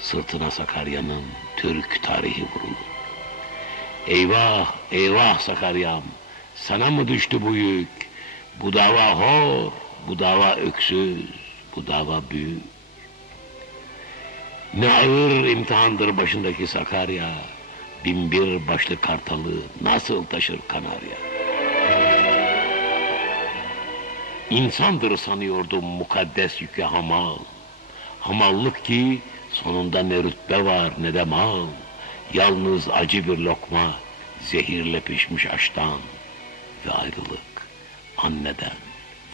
Sırtına Sakarya'nın Türk tarihi vurulur. Eyvah, eyvah Sakarya'm! Sana mı düştü bu yük? Bu dava hor, bu dava öksüz, bu dava büyük. Ne ağır imtihandır başındaki Sakarya, bin bir başlı kartalı nasıl taşır Kanarya? İnsandır sanıyordum mukaddes yüke hamal, Hamallık ki sonunda ne rütbe var ne de mal. Yalnız acı bir lokma zehirle pişmiş aştan ve ayrılık anneden,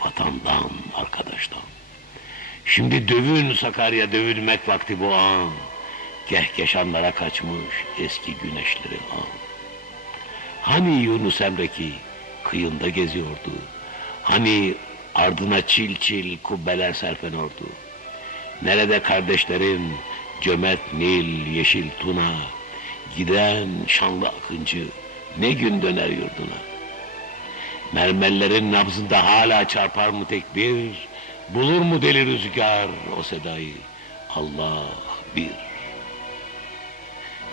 vatandan, arkadaştan. Şimdi dövün Sakarya dövülmek vakti bu an. Kehkeşanlara kaçmış eski güneşleri an. Hani Yunus Emre ki kıyında geziyordu. Hani ardına çil çil kubbeler serpen ordu. Nerede kardeşlerin Cömert Nil, Yeşil Tuna, giden şanlı akıncı, ne gün döner yurduna? Mermellerin nabzında hala çarpar mı tekbir? Bulur mu deli rüzgar o sedayı? Allah bir.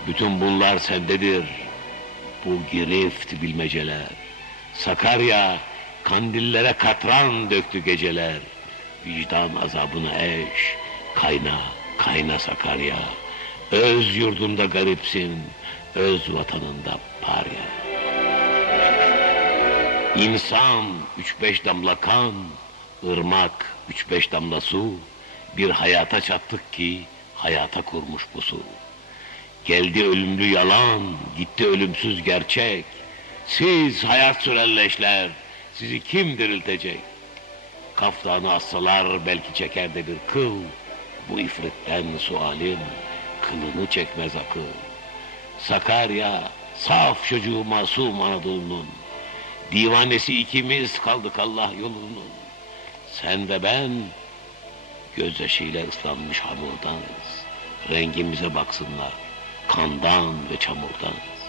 Bütün bunlar sendedir. Bu girift bilmeceler. Sakarya kandillere katran döktü geceler. Vicdan azabına eş. Kayna, kayna Sakarya, öz yurdunda garipsin, öz vatanında parya. İnsan üç beş damla kan, ırmak üç beş damla su, bir hayata çattık ki hayata kurmuş bu su. Geldi ölümlü yalan, gitti ölümsüz gerçek. Siz hayat sürelleşler, sizi kim diriltecek? Kaftanı assalar belki çeker bir kıl bu ifritten sualim kılını çekmez akıl. Sakarya saf çocuğu masum Anadolu'nun. Divanesi ikimiz kaldık Allah yolunun. Sen ve ben gözyaşıyla ıslanmış hamurdanız. Rengimize baksınlar kandan ve çamurdanız.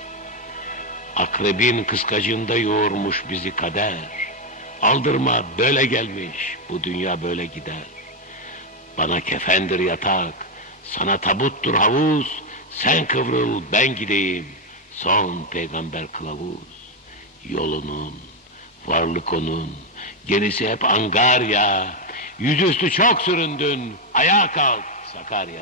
Akrebin kıskacında yoğurmuş bizi kader. Aldırma böyle gelmiş, bu dünya böyle gider. Bana kefendir yatak, sana tabuttur havuz, sen kıvrıl ben gideyim, son peygamber kılavuz. Yolunun, varlık onun, gerisi hep angarya, yüzüstü çok süründün, ayağa kalk Sakarya.